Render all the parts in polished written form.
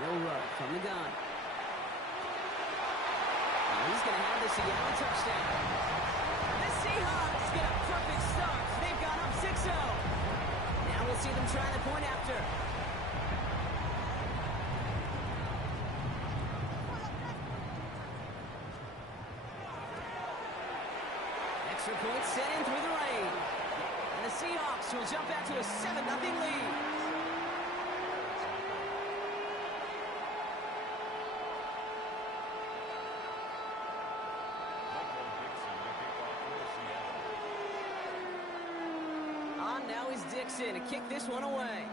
Milroe from the gun. He's going to have the Seattle touchdown. The Seahawks get a perfect start. They've gone up 6-0. Now we'll see them try the point after. Extra point set in through the rain. And the Seahawks will jump out to a 7-0 lead. Now is Dixon to kick this one away.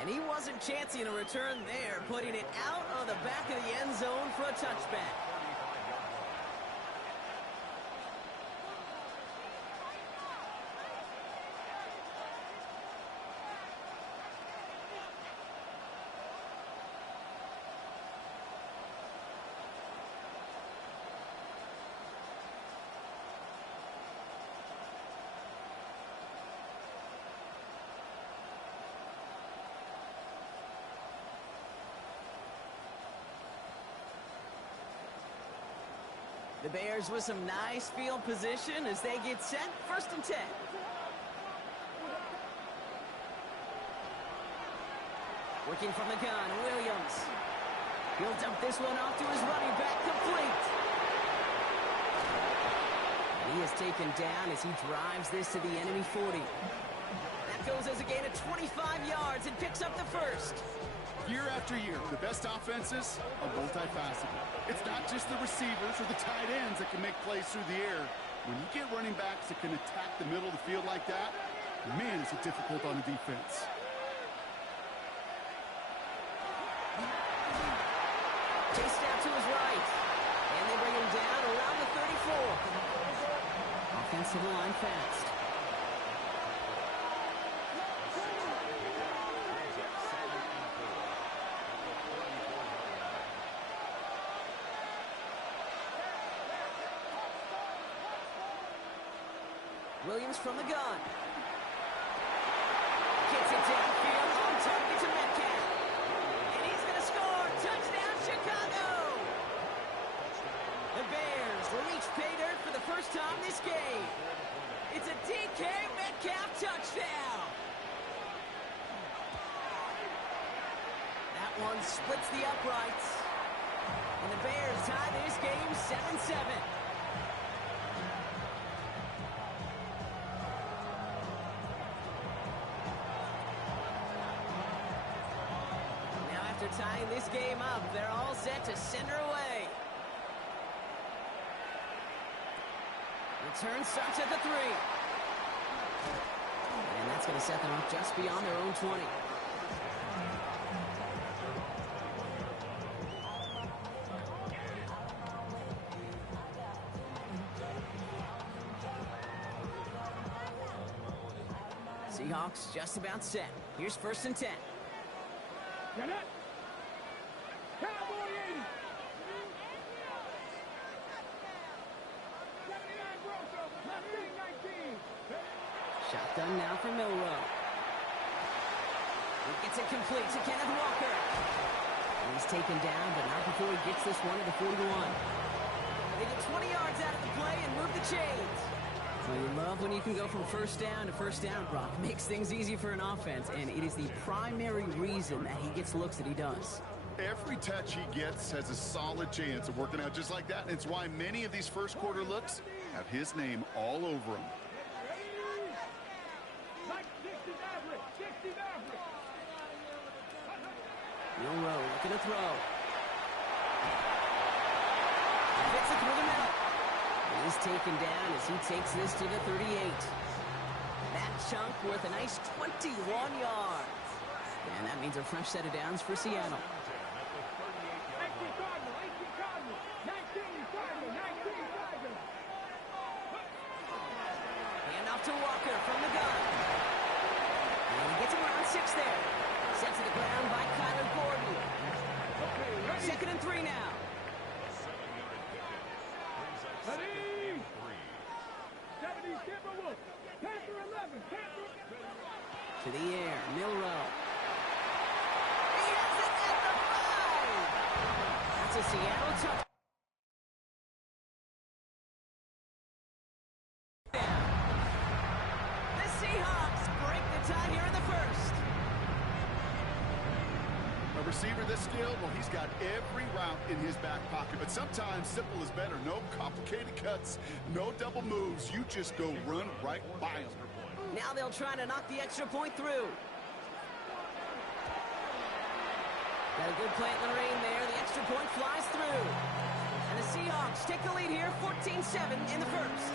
And he wasn't chancing a return there, putting it out of the back of the end zone for a touchback. The Bears with some nice field position as they get set. 1st and 10. Working from the gun, Williams. He'll dump this one off to his running back, complete. And he is taken down as he drives this to the enemy 40. That goes as a gain of 25 yards and picks up the first. Year after year, the best offenses are multifaceted. It's not just the receivers or the tight ends that can make plays through the air. When you get running backs that can attack the middle of the field like that, man, is it difficult on the defense. Chased out to his right. And they bring him down around the 34. Offensive line fast. Williams from the gun. Gets it downfield on target to Metcalf. And he's going to score. Touchdown, Chicago! The Bears reach pay dirt for the first time this game. It's a DK Metcalf touchdown. That one splits the uprights. And the Bears tie this game 7-7. Tying this game up, they're all set to send her away. Return starts at the 3. And that's going to set them up just beyond their own 20. Seahawks just about set. Here's 1st and 10. Get it! Shotgun now for Milroe. He gets it complete to Kenneth Walker. And he's taken down, but not before he gets this one to the 41. They get 20 yards out of the play and move the chains. Well, you love when you can go from first down to first down, Brock. Makes things easy for an offense, and it is the primary reason that he gets looks that he does. Every touch he gets has a solid chance of working out just like that, and it's why many of these first quarter looks have his name all over them. Milroe looking to throw. Fits it through the middle. He's taken down as he takes this to the 38. That chunk worth a nice 21 yards. And that means a fresh set of downs for Seattle. Handoff to Walker from the gun. And he gets him around 6 there. Sent to the ground by Kyler Gordon. 2nd and 3 now. Panther 11. To the air, Milrow. He has it at the 5. That's a Seattle touchdown. The Seahawks break the tie here in the first. A receiver this skilled, well, he's got every route in his back pocket. But sometimes simple is better. No complicated cuts, no double moves. You just go run right by him. Now they'll try to knock the extra point through. Got a good plant in the rain there. The extra point flies through. And the Seahawks take the lead here, 14-7 in the first.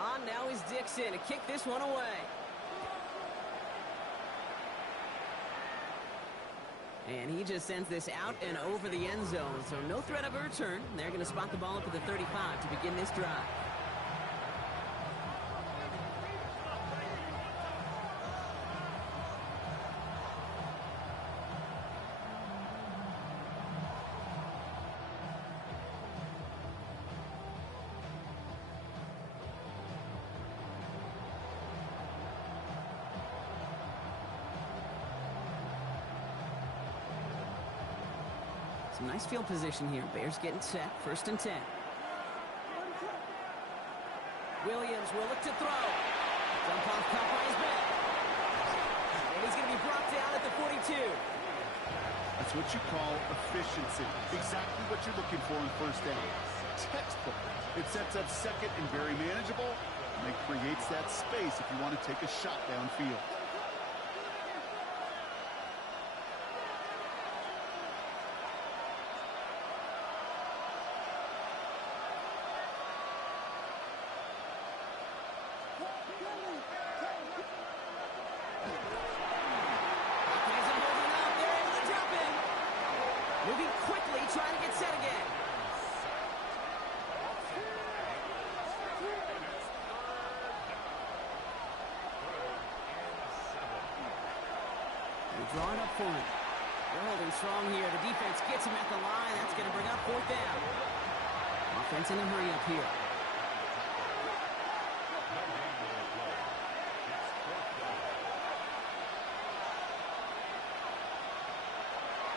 On now is Dixon to kick this one away. And he just sends this out and over the end zone, so no threat of a return. They're going to spot the ball up at the 35 to begin this drive. Some nice field position here. Bears getting set. 1st and 10. Williams will look to throw. Dump off caught by his back. And he's going to be brought down at the 42. That's what you call efficiency. Exactly what you're looking for in first down. Textbook. It sets up second and very manageable. And it creates that space if you want to take a shot downfield. Moving quickly, trying to get set again. They're drawing up for him. They're holding strong here. The defense gets him at the line. That's going to bring up 4th down. Offense in a hurry up here.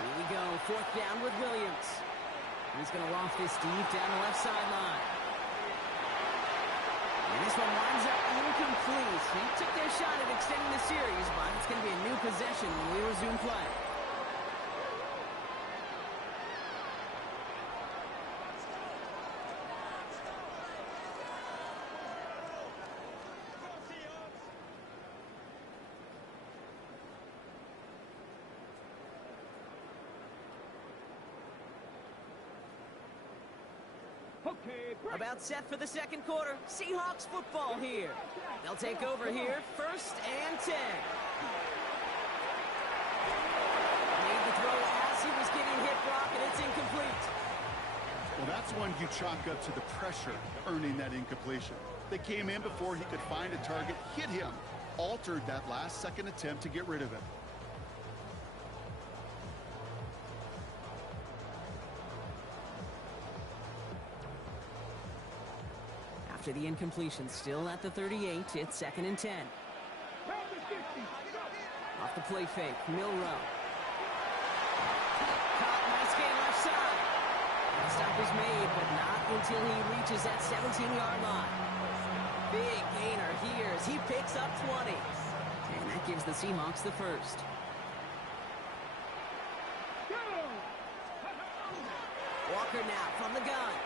Here we go, 4th down with Williams. He's going to loft this deep down the left sideline. And this one winds up incomplete. He took their shot at extending the series, but it's going to be a new possession when we resume play. About set for the second quarter. Seahawks football here. They'll take over here. 1st and 10. Made the throw as he was getting hit block, and it's incomplete. Well, that's one you chalk up to the pressure earning that incompletion. They came in before he could find a target, hit him, altered that last-second attempt to get rid of it. After the incompletion, still at the 38, it's 2nd and 10. Off the play fake, Milrow. Caught, nice game left side. The stop is made, but not until he reaches that 17-yard line. Big gainer here as he picks up 20. And that gives the Seahawks the first. Walker now from the gun.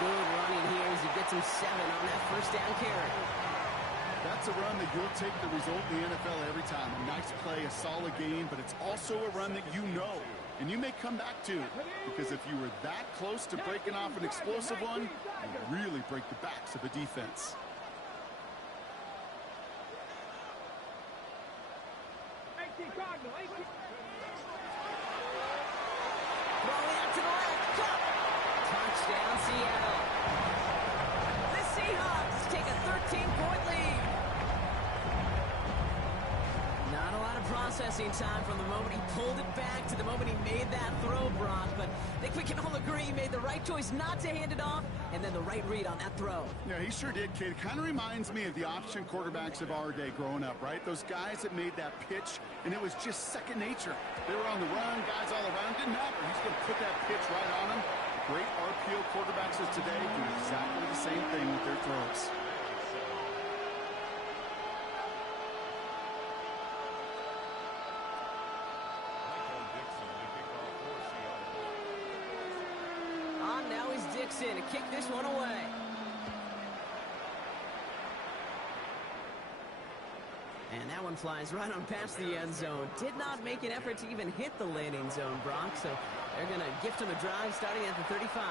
Good running here as he gets him 7 on that 1st down carry. That's a run that you'll take the result in the NFL every time. A nice play, a solid game, but it's also a run that you know, and you may come back to. Because if you were that close to breaking off an explosive one, you really break the backs of the defense. Seattle. The Seahawks take a 13-point lead. Not a lot of processing time from the moment he pulled it back to the moment he made that throw, Brock. But I think we can all agree he made the right choice not to hand it off, and then the right read on that throw. Yeah, he sure did, kid. It kind of reminds me of the option quarterbacks of our day growing up, right? Those guys that made that pitch, and it was just second nature. They were on the run, guys all around. Didn't matter. He's going to put that pitch right on him. Great RPO quarterbacks of today do exactly the same thing with their throws. Now is Dixon to kick this one away. And that one flies right on past the end zone. Did not make an effort to even hit the landing zone, Brock, so they're going to gift him a drive starting at the 35.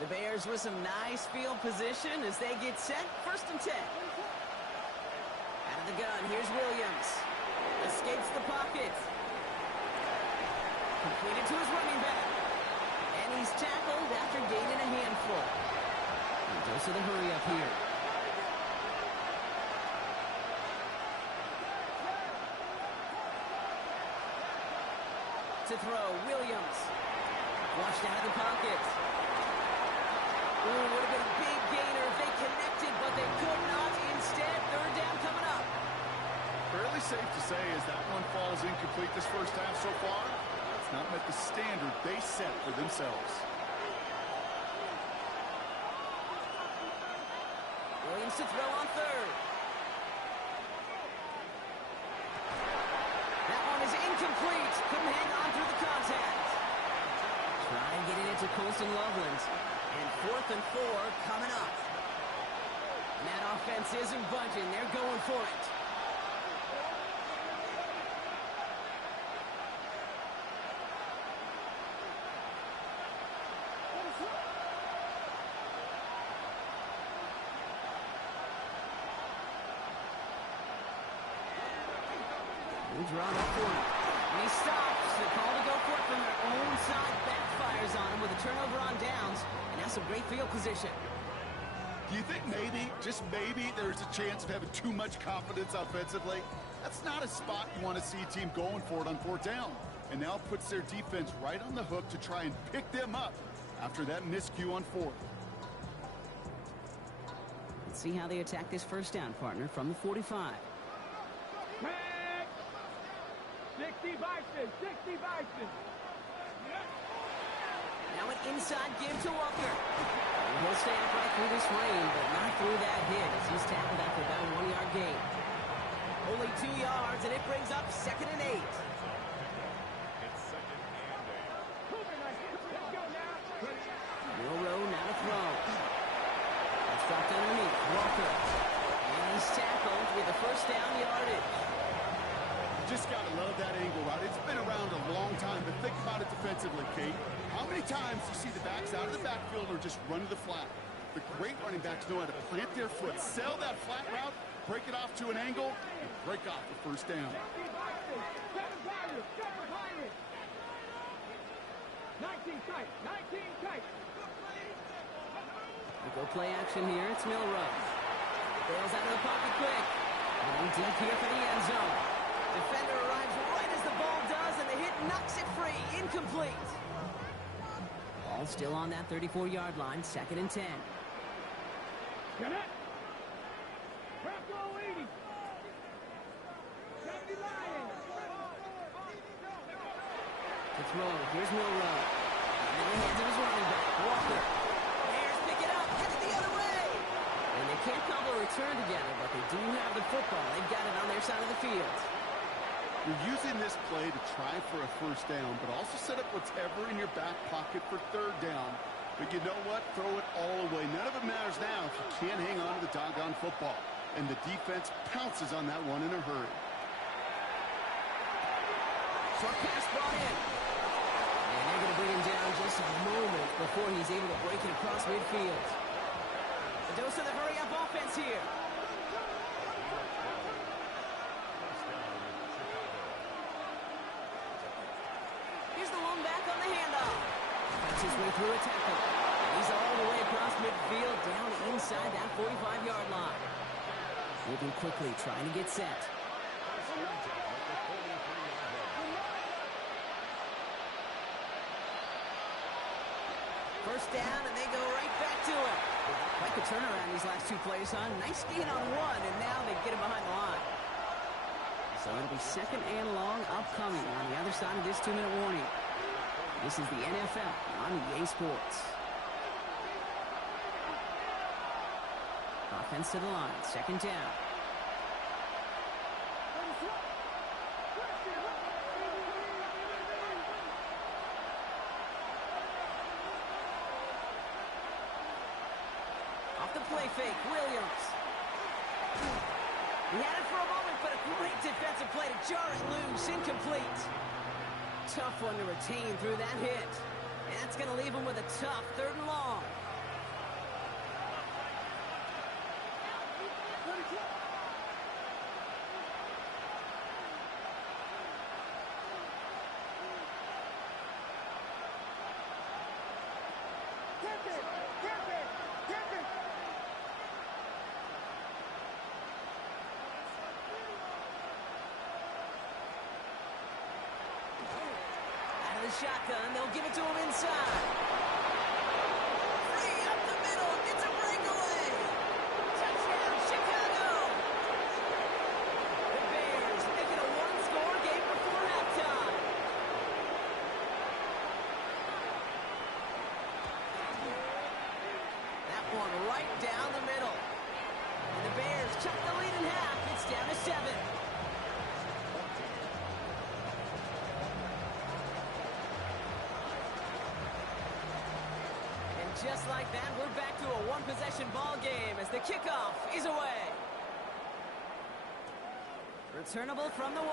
The Bears with some nice field position as they get set. 1st and 10. Out of the gun, here's Williams. Escapes the pocket. Completed to his running back. And he's tackled after gaining a handful. He goes to the hurry up here. To throw, Williams. Flushed out of the pocket. Ooh, would have been a big gainer if they connected, but they could not. Instead, 3rd down coming up. Fairly safe to say as that one falls incomplete this first half so far. It's not met the standard they set for themselves. Williams to throw on 3rd. That one is incomplete. Couldn't hang on through the contact. Try and get it into Colston Loveland. And 4th and 4 coming up. And that offense isn't budging. They're going for it. Drawn up for him. And he stops. The call to go for it from their own side backfires on him with a turnover on downs. And now some great field position. Do you think maybe, just maybe, there's a chance of having too much confidence offensively? That's not a spot you want to see a team going for it on 4th down. And now puts their defense right on the hook to try and pick them up after that miscue on 4th. Let's see how they attack this 1st down, partner, from the 45. 60 Bison, 60 Bison. Now an inside give to Walker. He'll stay upright through this rain, but not through that hit as he's tackled after about a 1-yard gain. Only 2 yards, and it brings up 2nd and 8. Milrow now to throw. That's dropped underneath. Walker. And he's tackled with the 1st down yardage. Just got to love that angle, right? It's been around a long time, but think about it defensively, Kate. How many times do you see the backs out of the backfield or just run to the flat? The great running backs know how to plant their foot, sell that flat route, break it off to an angle, and break off the 1st down. 19 tight, 19 tight. We go play action here. It's Milrow. Bails out of the pocket quick. Going deep here for the end zone. Defender arrives right as the ball does, and the hit knocks it free. Incomplete. Ball still on that 34-yard line. 2nd and 10. Get it. Bravo 80. 70 Lions. To throw. Here's Milrow. And in the hands of his running back, Walker. Bears pick it up. Headed the other way. And they can't cobble a return together, but they do have the football. They've got it on their side of the field. You're using this play to try for a 1st down, but also set up whatever in your back pocket for 3rd down. But you know what? Throw it all away. None of it matters now if you can't hang on to the doggone football. And the defense pounces on that one in a hurry. Short pass brought in. And they're going to bring him down just a moment before he's able to break it across midfield. A dose of the hurry-up offense here. Here's the lone back on the handoff. Cuts his way through a tackle. And he's all the way across midfield, down inside that 45-yard line. Moving quickly, trying to get set. First down, and they go right back to it. Quite the turnaround these last two plays, huh? Nice gain on one, and now they get him behind the line. So it'll be second and long upcoming on the other side of this 2-minute warning. This is the NFL on EA Sports. Offense to the line, second down. Off the play fake, Williams. He had it for a moment, but a great defensive play to jar it loose, incomplete. Tough one to retain through that hit. And that's going to leave him with a tough third and long. Out of the shotgun, they'll give it to him inside. Free up the middle, it's a breakaway. Touchdown, Chicago. The Bears make it a one-score game before halftime. That one right down the middle. And the Bears cut the lead in half. It's down to 7. Just like that, we're back to a one-possession ball game as the kickoff is away. Returnable from the 1.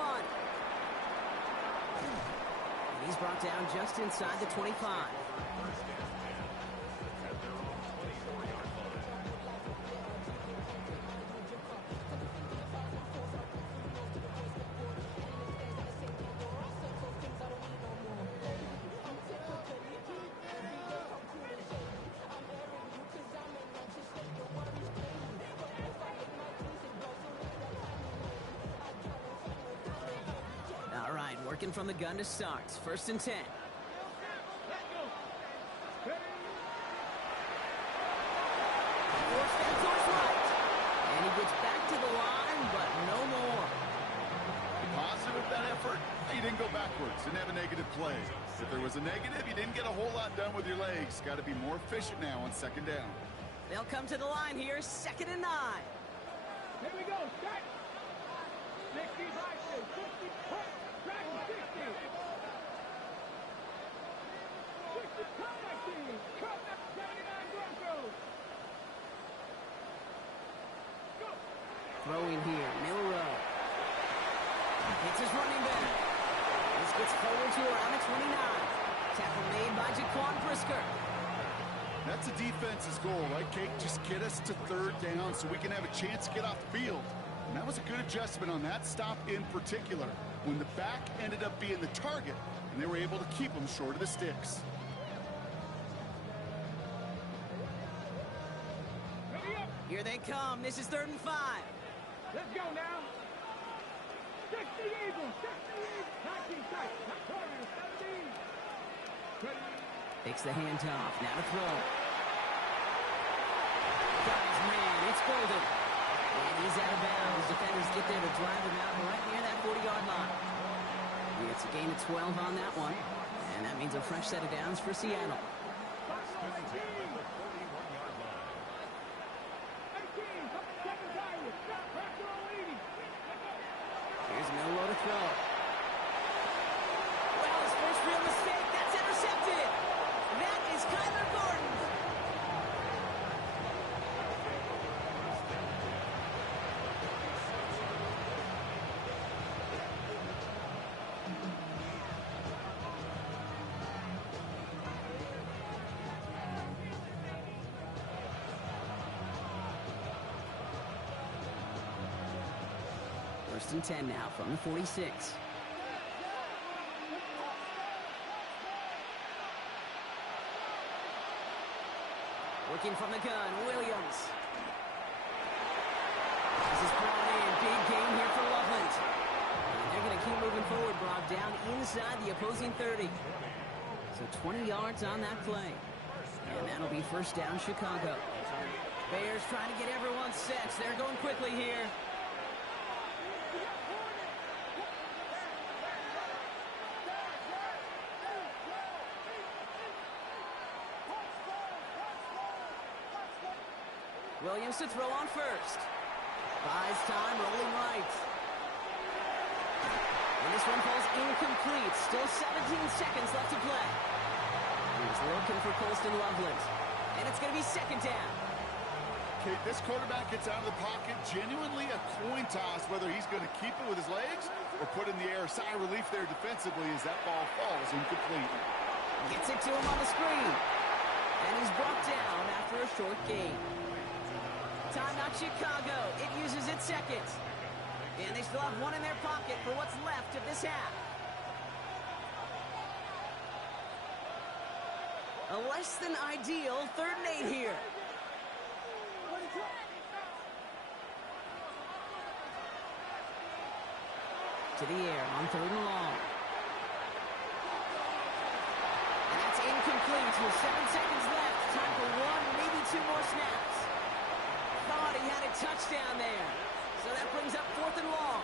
And he's brought down just inside the 25. All right, working from the gun to start. First and 10. Let's go. Ready? Forced that to his right. And he gets back to the line, but no more. Positive with that effort. You didn't go backwards. Didn't have a negative play. If there was a negative, you didn't get a whole lot done with your legs. Got to be more efficient now on second down. They'll come to the line here, second and 9. Here we go. Start. 60 boxes. 60 points. Track 60. 60 comeback team. Comeback 79 Broncos. Go. Throwing here, Milrow. It's his running back. This gets forward to around the 29. Tackle made by Jaquan Brisker. That's a defense's goal, right, Kate? Just get us to third down so we can have a chance to get off the field. And that was a good adjustment on that stop in particular, when the back ended up being the target, and they were able to keep him short of the sticks. Ready up. Here they come. This is third and 5. Let's go now. 60 Eagles. 60 Eagles. 19 tight. Not corner. 17. Ready. Takes the handoff. Now to throw. Got his man. It's Golden. And he's out of bounds. Defenders get there to drive him out right near that 40-yard line. It's a gain of 12 on that one. And that means a fresh set of downs for Seattle. 18. 18. Couple seconds higher. Stop. Back to 80. Here's Milrow to throw. Well, his first real mistake. That's intercepted. That is Kyler Gordon. First and 10 now from the 46. Working from the gun, Williams. This is brought in. Big game here for Loveland. And they're going to keep moving forward, Brock, down inside the opposing 30. So 20 yards on that play. And that'll be first down, Chicago. Bears trying to get everyone set. They're going quickly here. Williams to throw on first. Buys time, rolling right. And this one falls incomplete. Still 17 seconds left to play. He's looking for Colston Loveland. And it's going to be second down. Okay, this quarterback gets out of the pocket. Genuinely a coin toss whether he's going to keep it with his legs or put in the air. Sigh of relief there defensively as that ball falls incomplete. Gets it to him on the screen. And he's brought down after a short gain. Timeout Chicago. It uses its second. And they still have one in their pocket for what's left of this half. A less than ideal 3rd and 8 here. To the air on 3rd and long. And that's incomplete with 7 seconds left. Time for one, maybe 2 more snaps. Thought he had a touchdown there. So that brings up 4th and long.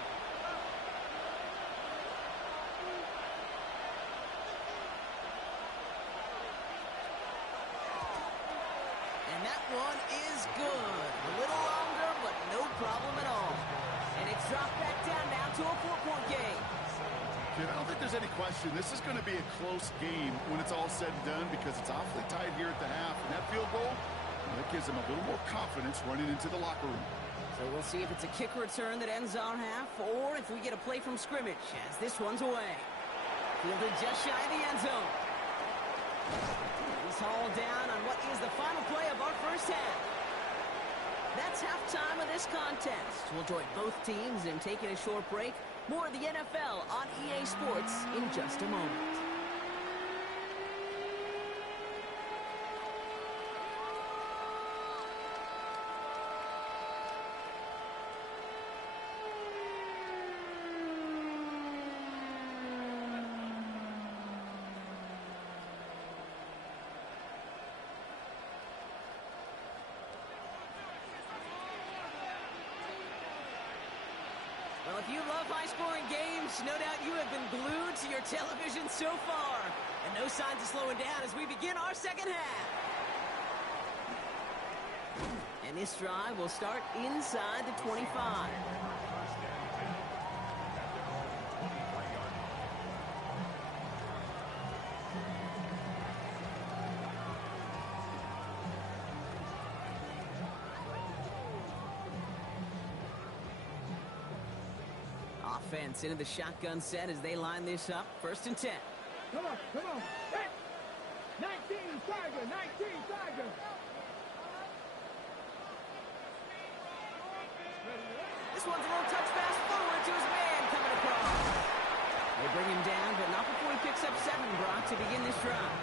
And that one is good. A little longer, but no problem at all. And it's dropped back down now to a 4-point game. I don't think there's any question. This is going to be a close game when it's all said and done because it's awfully tight here at the half. And that field goal, that gives them a little more confidence running into the locker room. So we'll see if it's a kick return that ends our half or if we get a play from scrimmage as this one's away. Fielded just shy of the end zone. He's hauled down on what is the final play of our first half. That's halftime of this contest. We'll join both teams in taking a short break. More of the NFL on EA Sports in just a moment. Well, if you love high-scoring games, no doubt you have been glued to your television so far. And no signs of slowing down as we begin our second half. And this drive will start inside the 25. Offense into the shotgun set as they line this up. First and 10. Come on. Hit. 19, Tiger. 19, Tiger. This one's a little touch pass forward to his man coming across. They bring him down, but not before he picks up 7, Brock, to begin this drive.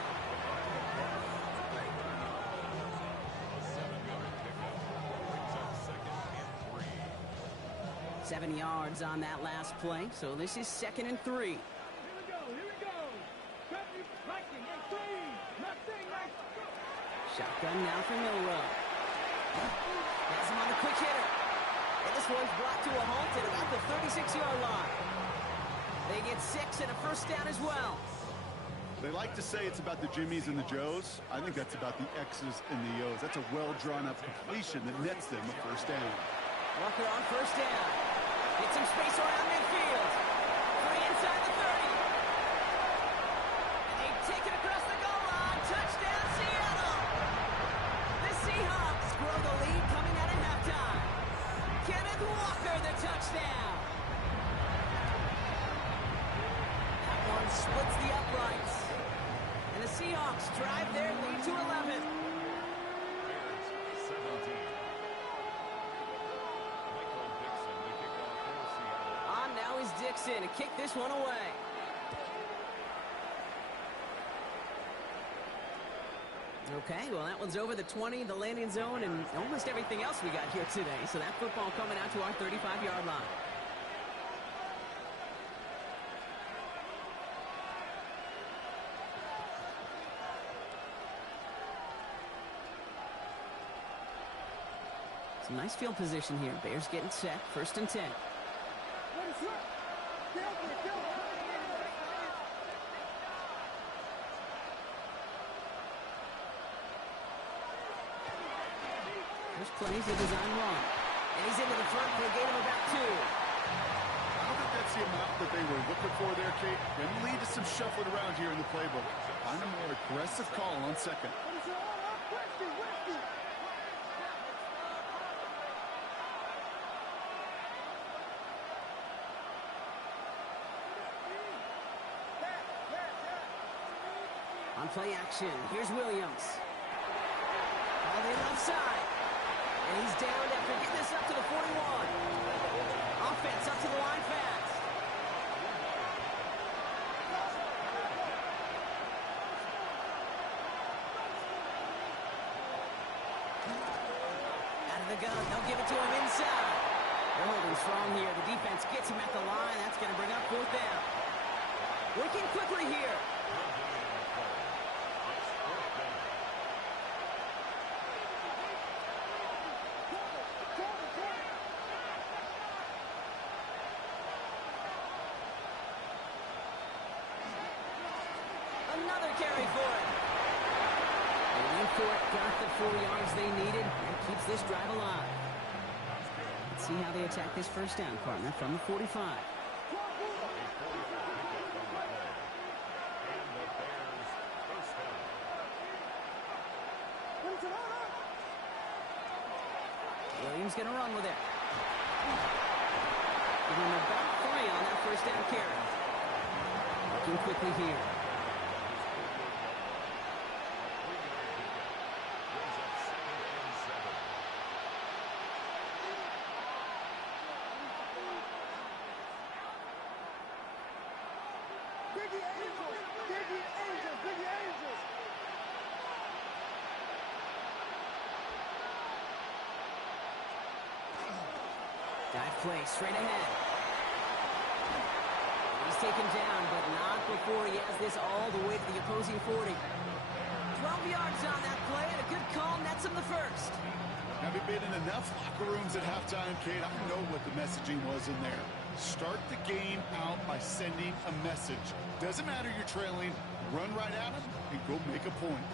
7 yards on that last play, so this is 2nd and 3. Here we go. Lightning and 3. Nothing. Shotgun now for Milrow. Has him on the quick hitter. And this one's brought to a halt at about the 36-yard line. They get 6 and a first down as well. They like to say it's about the Jimmies and the Joes. I think that's about the X's and the O's. That's a well-drawn-up completion that nets them a first down. Walker on first down. Get some space around midfield. 3 inside the 30. And they take it across the goal line. Touchdown, Seattle. The Seahawks grow the lead coming out of halftime. Kenneth Walker, the touchdown. That one splits the uprights. And the Seahawks drive their lead to 11. checks in to kick this one away. Okay, well, that one's over the 20, the landing zone, and almost everything else we got here today. So that football coming out to our 35-yard line. Some nice field position here. Bears getting set. 1st and 10. There's plays of design wrong. And he's into the front for a gain of about 2. I don't think that's the amount that they were looking for there, Kate. Going to lead to some shuffling around here in the playbook. Find a more aggressive call on 2nd. On play action, here's Williams. All the left side. And he's down after getting this up to the 41. Offense up to the line fast. Out of the gun, they'll give it to him inside. They're holding strong here. The defense gets him at the line. That's going to bring up 4th down. Working quickly here. Another carry for it. They went for it, got the 4 yards they needed, and keeps this drive alive. Let's see how they attack this 1st down, partner, from the 45. Williams going to run with it. Giving him about 3 on that 1st down carry. Working quickly here. Dive play straight ahead. He's taken down, but not before he has this all the way to the opposing 40. 12 yards on that play, and a good call nets him the 1st. Having been in enough locker rooms at halftime, Kate, I know what the messaging was in there. Start the game out by sending a message. Doesn't matter you're trailing, run right at them and go make a point.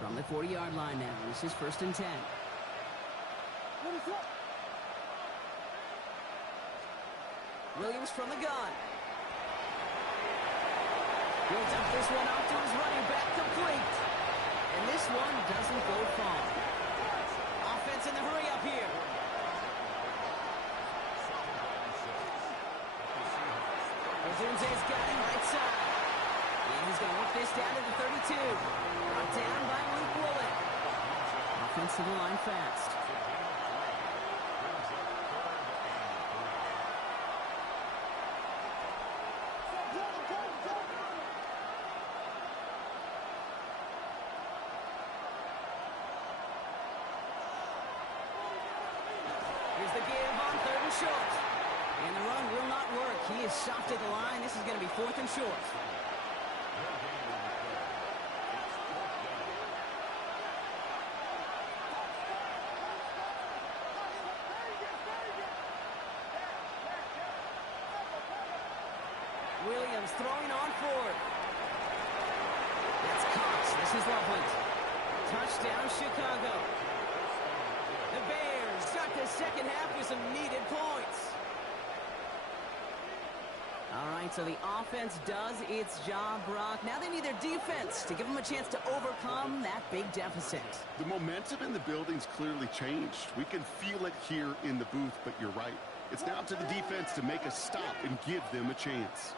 From the 40-yard line now, this is 1st and 10. Williams from the gun. Builds up this one out to his running back, complete. And this one doesn't go far. Offense in the hurry up here. Odunze's got him right side. And he's going to work this down to the 32. Brought down by Luke Woolen. Offense to the line fast. Here's the give on 3rd and short. And the run will not work. He is soft at the line. This is going to be 4th and short. Williams throwing on 4th. That's Cox. This is Loveland. Touchdown, Chicago. The Bears start the 2nd half with some needed points. All right, so the offense does its job, Brock. Now they need their defense to give them a chance to overcome that big deficit. The momentum in the building's clearly changed. We can feel it here in the booth, but you're right. It's now to the defense to make a stop and give them a chance.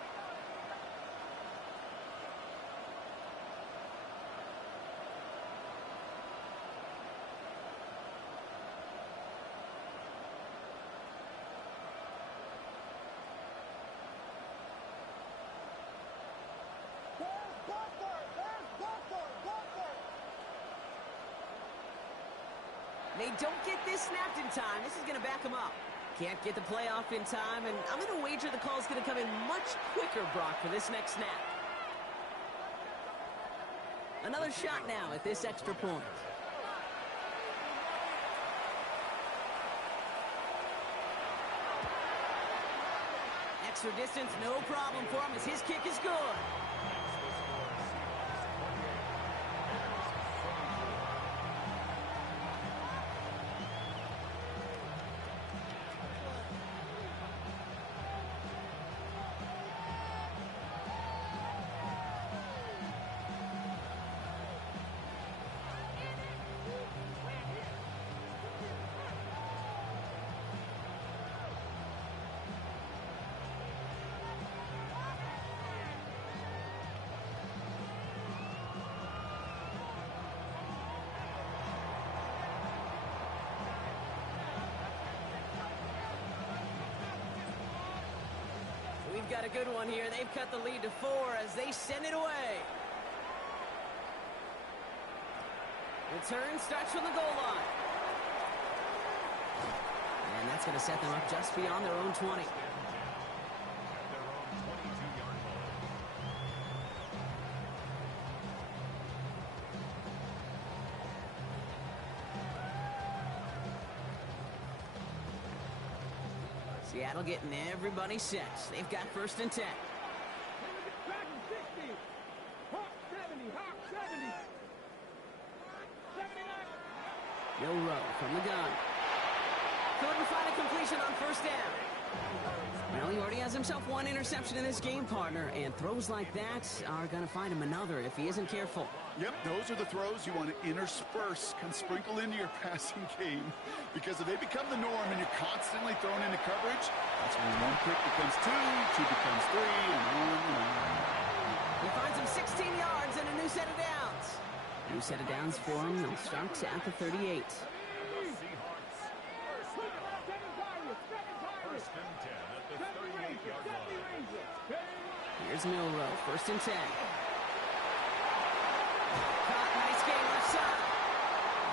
They don't get this snapped in time. This is going to back them up. Can't get the play off in time, and I'm going to wager the call is going to come in much quicker, Brock, for this next snap. Another shot now at this extra point. Extra distance, no problem for him as his kick is good. We've got a good one here. They've cut the lead to 4 as they send it away. Return starts from the goal line. And that's going to set them up just beyond their own 20. Seattle getting everybody set. They've got 1st and 10. Dragon 60. Hawk 70. Hawk 70. 79. Bill Rowe from the gun. Couldn't find a completion on 1st down. Well, he already has himself 1 interception in this game, partner, and throws like that are going to find him another if he isn't careful. Yep, those are the throws you want to intersperse, can sprinkle into your passing game. Because if they become the norm and you're constantly thrown into coverage, that's when 1 pick becomes 2, 2 becomes 3, and on. He finds him 16 yards and a new set of downs. New set of downs for him. They'll start at the 38. Here's Milroe, 1st and 10. Caught, nice game left side.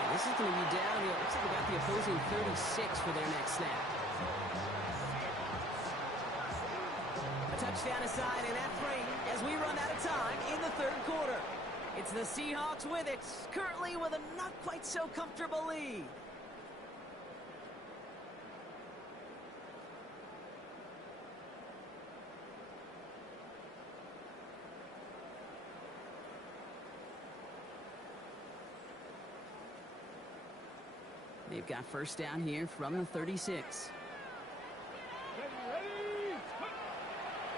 And this is going to be downhill. Looks like about the opposing 36 for their next snap. A touchdown aside in that frame as we run out of time in the 3rd quarter. It's the Seahawks with it, currently with a not quite so comfortable lead. They've got 1st down here from the 36.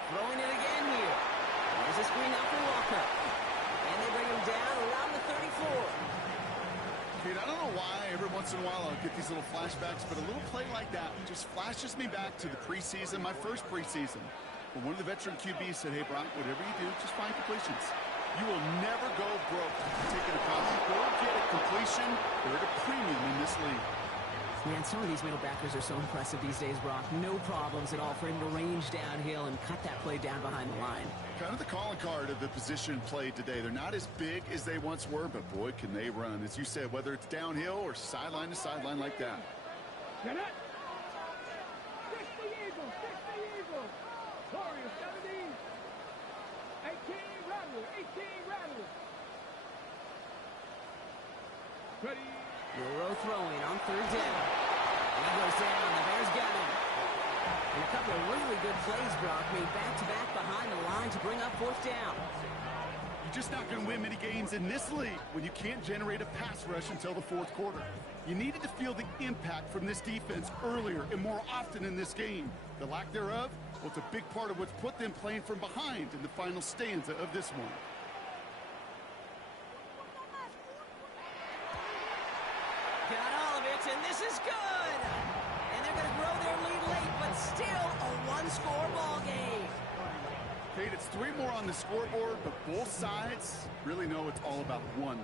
Throwing it again here. There's a screen out for Walker. And they bring him down around the 34. Kate, I don't know why every once in a while I'll get these little flashbacks, but a little play like that just flashes me back to the preseason, my first preseason. When one of the veteran QBs said, hey, Brock, whatever you do, just find completions. You will never go broke taking a copy. Go get a completion. They're at a premium in this league. Man, some of these middle backers are so impressive these days, Brock. No problems at all for him to range downhill and cut that play down behind the line. Kind of the calling card of the position played today. They're not as big as they once were, but boy, can they run. As you said, whether it's downhill or sideline to sideline like that. Get it. 60 Eagles. 60 Eagles. Warriors 70. 18 Rattlers. 18 Rattlers. Ready. Milroe throwing on 3rd down. He goes down. The Bears got him. And a couple of really good plays, Brock, made back-to-back behind the line to bring up 4th down. You're just not going to win many games in this league when you can't generate a pass rush until the 4th quarter. You needed to feel the impact from this defense earlier and more often in this game. The lack thereof, well, it's a big part of what's put them playing from behind in the final stanza of this one. Got all of it, and this is good. And they're going to grow their lead late, but still a 1-score ball game. Kate, it's 3 more on the scoreboard, but both sides really know it's all about one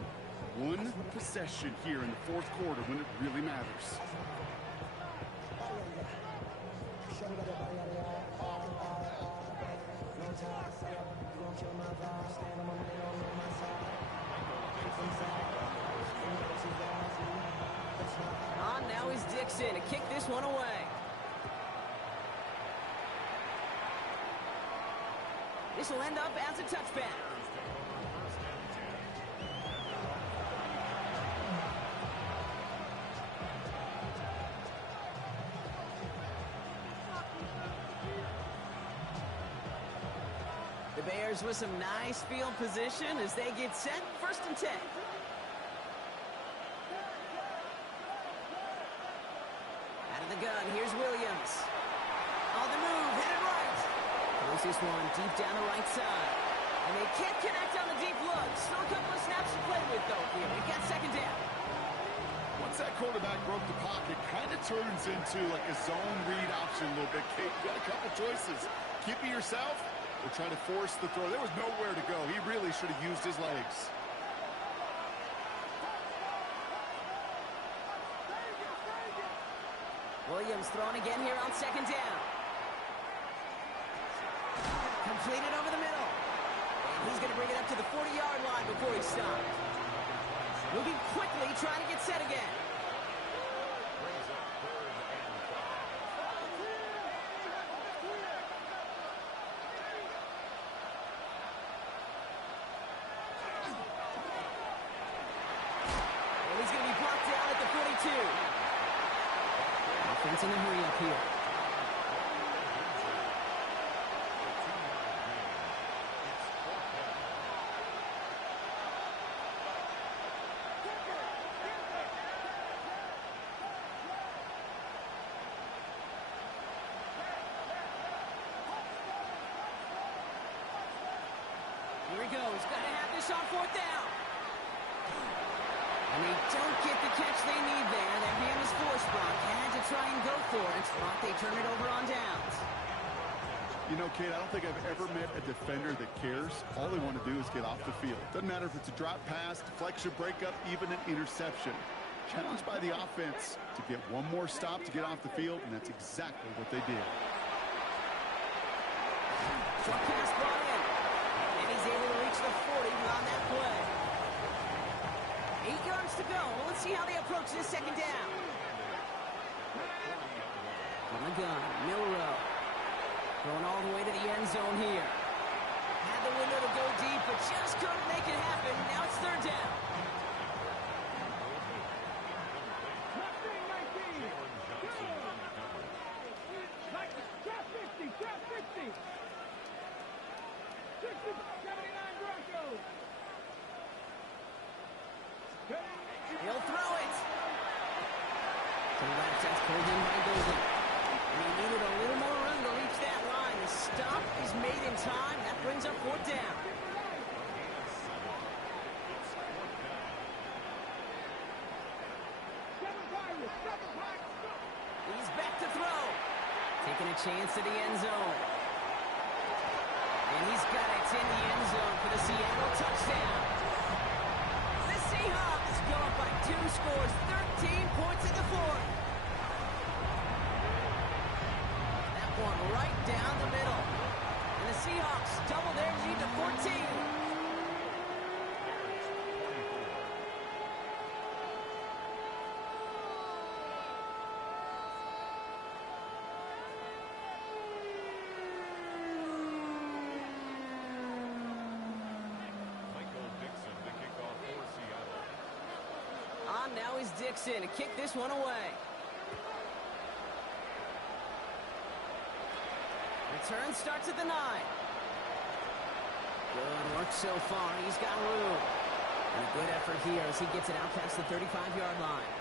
possession here in the 4th quarter when it really matters. kick this one away. This will end up as a touchback. The Bears with some nice field position as they get set, 1st and 10. Out of the gun, here's Williams. On the move, headed right. Throws this one deep down the right side. And they can't connect on the deep look. Still a couple of snaps to play with, though, here. We got 2nd down. Once that quarterback broke the pocket, kind of turns into like a zone read option a little bit. Kate, you got a couple choices. Keep it yourself or try to force the throw. There was nowhere to go. He really should have used his legs. Williams throwing again here on 2nd down. Completed over the middle. And he's going to bring it up to the 40-yard line before he stops. Moving quickly, trying to get set again. And he's going to be blocked down at the 42. Offense in a hurry up here. Here he goes. Got to have this on 4th down. And they don't get the catch they need there. Their hand is forced, Brock. Had to try and go for it, but they turn it over on downs. You know, Kate, I don't think I've ever met a defender that cares. All they want to do is get off the field. Doesn't matter if it's a drop pass, deflection, breakup, even an interception. Challenged by the offense to get one more stop to get off the field, and that's exactly what they did. Short pass brought in. And he's able to reach the 40 on that play. 8 yards to go. Well, let's see how they approach this 2nd down. On the gun, Milrow. Going all the way to the end zone here. Had the window to go deep, but just couldn't make it happen. Now it's 3rd down. He'll throw it. To the left, that's pulled in by Golden. And he needed a little more room to reach that line. The stop is made in time. That brings up 4th down. He's back to throw. Taking a chance at the end zone. And he's got it in the end zone for the Seattle touchdown. The Seahawks go up by 2 scores, 13 points in the 4th. That one right down the middle. And the Seahawks double their lead to 14. Now is Dixon to kick this one away. Return starts at the 9. Good work so far. He's got room. And a good effort here as he gets it out past the 35-yard line.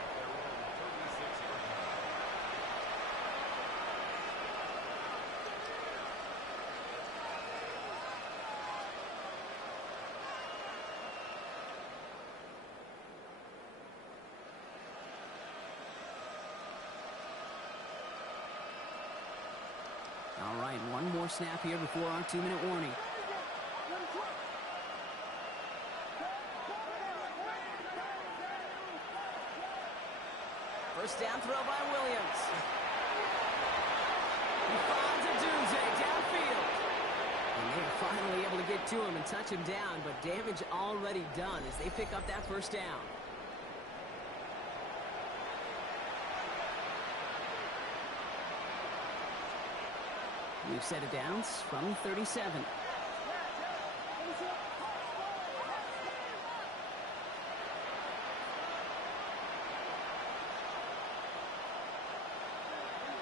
All right, one more snap here before our 2-minute warning. First down throw by Williams. He finds a doozy downfield. And they are finally able to get to him and touch him down, but damage already done as they pick up that first down. New set of downs from 37.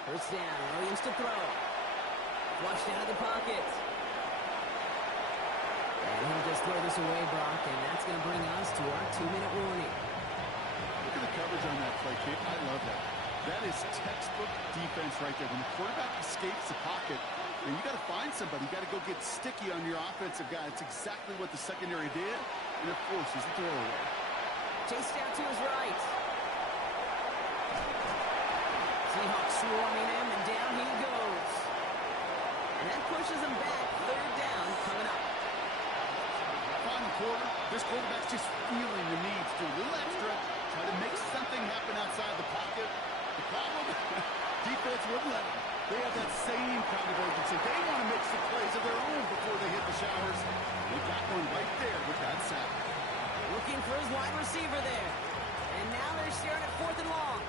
First down, Williams to throw. Flushed out of the pocket. And he'll just throw this away, Brock, and that's going to bring us to our 2-minute warning. Look at the coverage on that play, Kate. I love that. That is textbook defense right there. When the quarterback escapes the pocket, you got to find somebody. You got to go get sticky on your offensive guy. It's exactly what the secondary did, and it forces the throwaway. Chased out to his right. Seahawks swarming him, and down he goes. And that pushes him back. Third down coming up. Final quarter, this quarterback's just feeling the need to do a little extra, try to make something happen outside the pocket. The problem, defense wouldn't let them. They have that same kind of urgency. They want to make some plays of their own before they hit the showers. They got one right there with that sack. Looking for his wide receiver there. And now they're staring at 4th and long.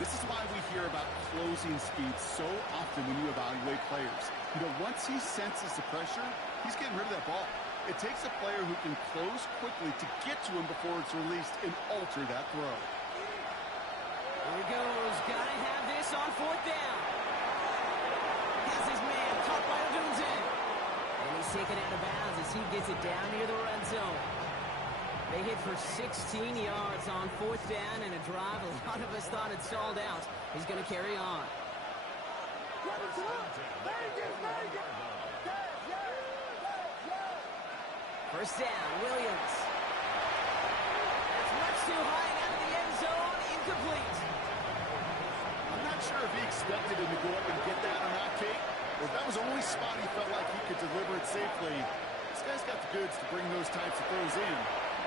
This is why we hear about closing speed so often when you evaluate players. You know, once he senses the pressure, he's getting rid of that ball. It takes a player who can close quickly to get to him before it's released and alter that throw. Here he goes. Gotta have this on 4th down. Has his man caught by Odunze. And he's taken out of bounds as he gets it down near the red zone. They hit for 16 yards on 4th down, and a drive a lot of us thought had stalled out is going to carry on. First down, Williams. That's much too high and out of the end zone, incomplete. I'm not sure if he expected him to go up and get that or not, Kate, or if that was the only spot he felt like he could deliver it safely. This guy's got the goods to bring those types of throws in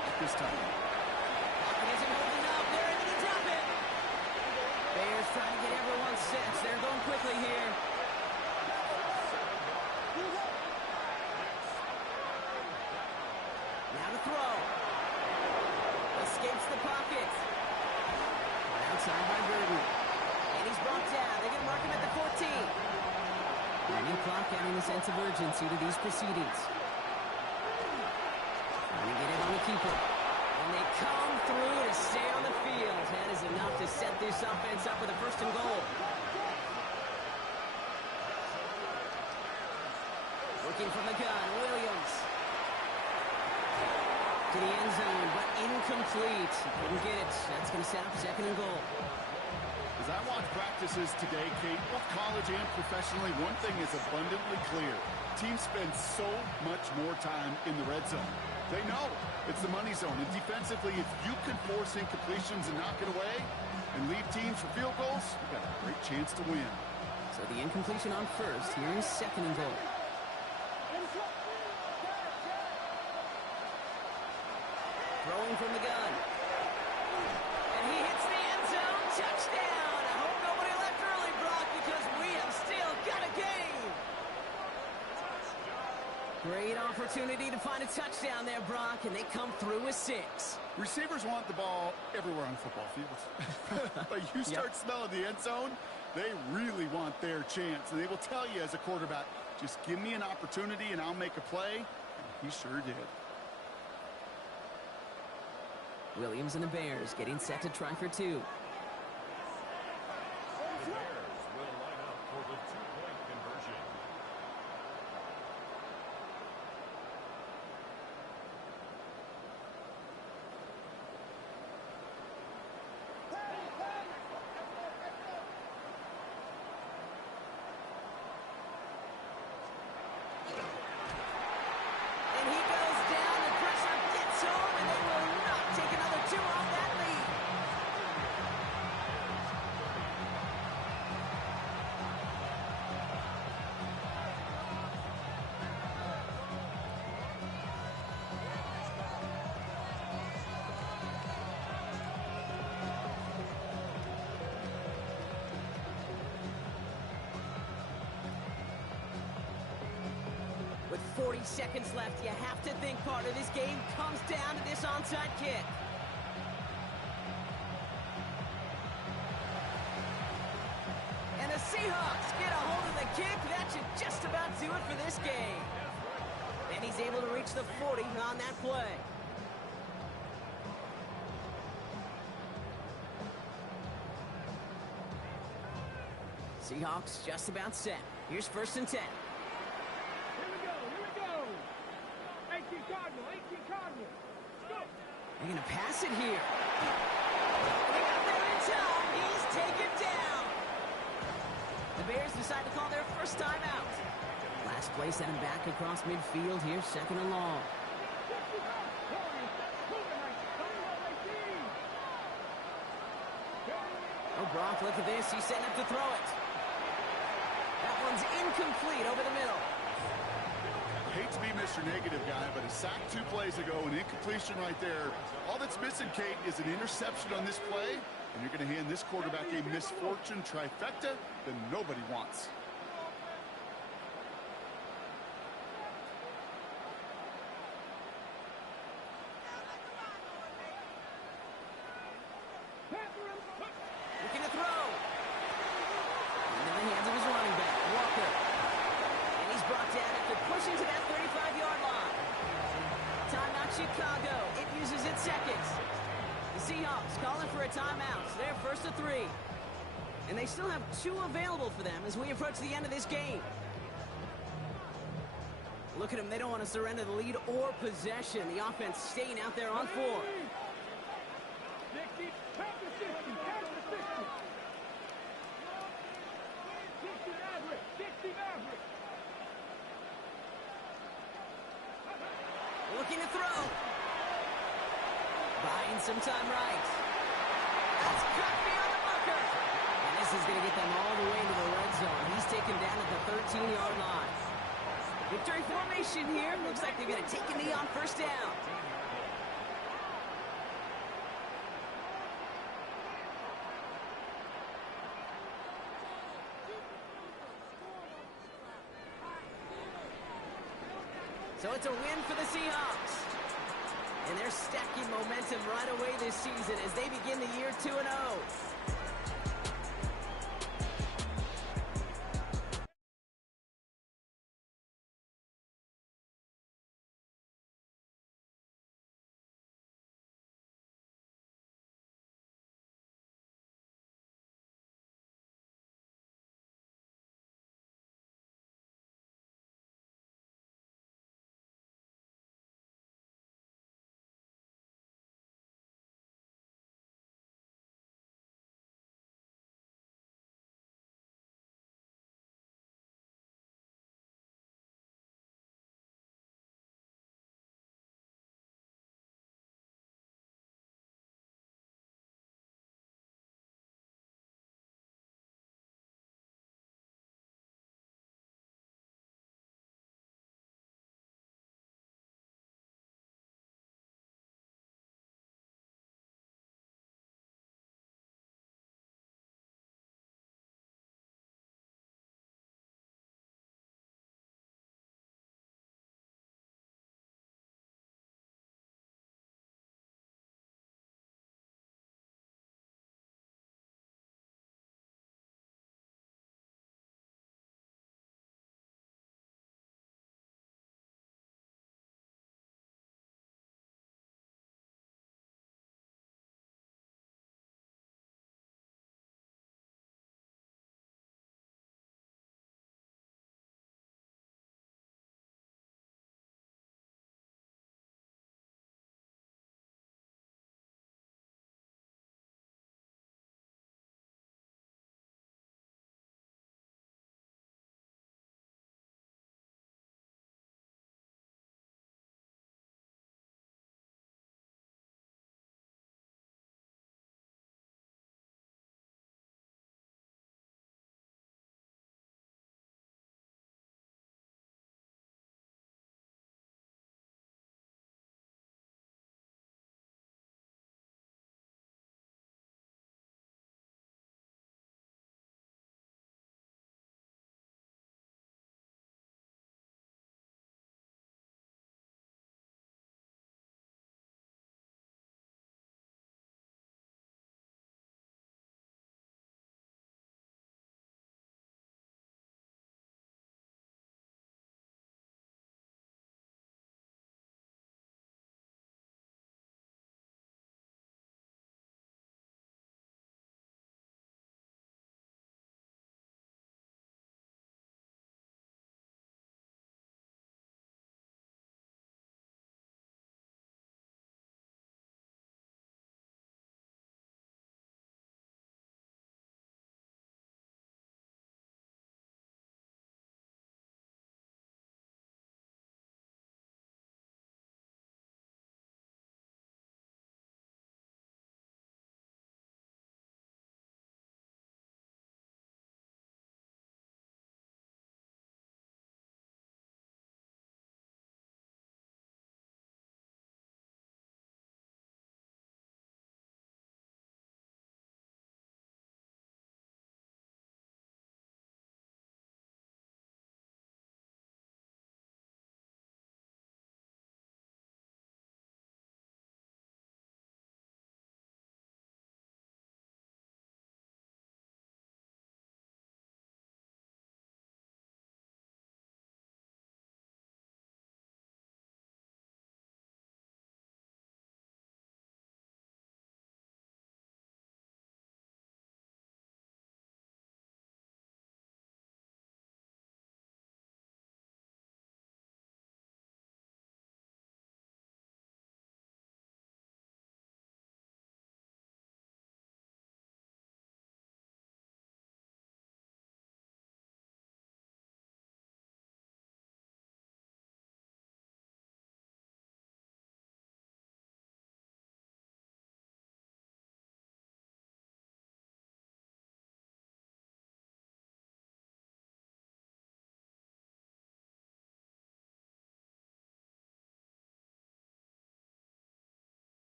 at this time. Pocket isn't holding up there, and he drop it. Bears trying to get everyone set. They're going quickly here. Now to throw. Escapes the pocket. Outside by Burden. And he's brought down. They're going to mark him at the 14. Running clock adding a sense of urgency to these proceedings. Trying to get it on the keeper. And they come through to stay on the field. That is enough to set this offense up with a 1st and goal. Looking from the gun, Williams. To the end zone, but incomplete. Couldn't get it. That's going to set up 2nd and goal. As I watch practices today, Kate, both college and professionally, one thing is abundantly clear. Teams spend so much more time in the red zone. They know it's the money zone. And defensively, if you can force incompletions and knock it away and leave teams for field goals, you've got a great chance to win. So the incompletion on 1st. Here is 2nd and goal. Throwing from the gun. And he hits the end zone. Touchdown. I hope nobody left early, Brock, because we have still got a game. Great opportunity to find a touchdown there, Brock, and they come through with 6. Receivers want the ball everywhere on football fields. But you start smelling the end zone, they really want their chance. And they will tell you as a quarterback, just give me an opportunity and I'll make a play. And he sure did. Williams and the Bears getting set to try for 2. The Bears will line up for the 2-point conversion. And he goes down. The pressure gets home, and they will not take another 2 off that lead. With 40 seconds left, you have to think part of this game comes down to this onside kick. And the Seahawks get a hold of the kick. That should just about do it for this game. And he's able to reach the 40 on that play. Seahawks just about set. Here's 1st and 10. Here we go, here we go. 18 Cardinal, 18 Cardinal. Go. They're going to pass it here. They got there in time. He's taken down. The Bears decide to call their first timeout. Last play sent him back across midfield here, 2nd and long. Oh, Brock, look at this. He's setting up to throw it. That one's incomplete over the middle. I hate to be Mr. Negative guy, but a sack 2 plays ago, an incompletion right there. All that's missing, Kate, is an interception on this play, and you're going to hand this quarterback a misfortune trifecta that nobody wants. Looking to throw. Into the hands of his running back, Walker. And he's brought down after pushing to that 35-yard line. Timeout Chicago. It uses its seconds. The Seahawks calling for a timeout. So they're 1st and 3. And they still have 2 available for them as we approach the end of this game. Look at them. They don't want to surrender the lead or possession. The offense staying out there on 4. 60, pass the 60, pass the 60. 60 Maverick, 60 Maverick. Looking to throw. Buying some time right. That's cut beyond the marker. And this is going to get them all the way to the red zone. He's taken down at the 13-yard line. Victory formation here. Looks like they're going to take a knee on 1st down. So it's a win for the Seahawks. And they're stacking momentum right away this season as they begin the year 2-0.